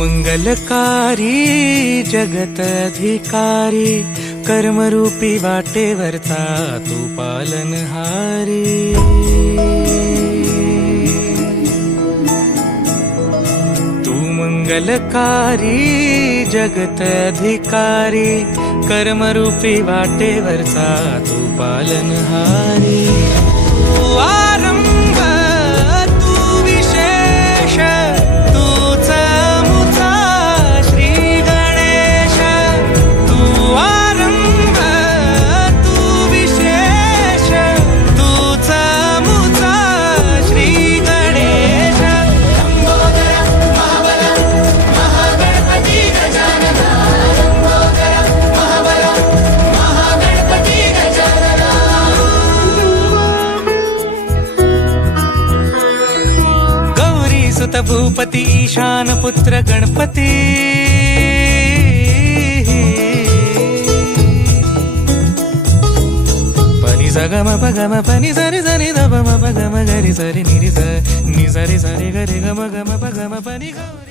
मंगलकारी जगत अधिकारी, कर्मरूपी वाटेवरचा तू पालनहारी। तू मंगलकारी जगत अधिकारी, कर्मरूपी वाटेवरचा तू पालनहारी। तू आरंभ तू विशेष, तूच मुचा श्री गणेश। तू आरंभ तू विशेष, तूच मुचा श्री गणेश। लंबोदर महाबल महागणपती गजानन, लंबोदर महाबल महागणपती गजानन। गौरी सुत भूपती ईशान पुत्र गणपती, पनि सगम पगम पनि सरि सरि ध प म प ग म ग रि स रि नि रि स नि स रि स रि ग रि ग म ग म प ग म पनि गौरी।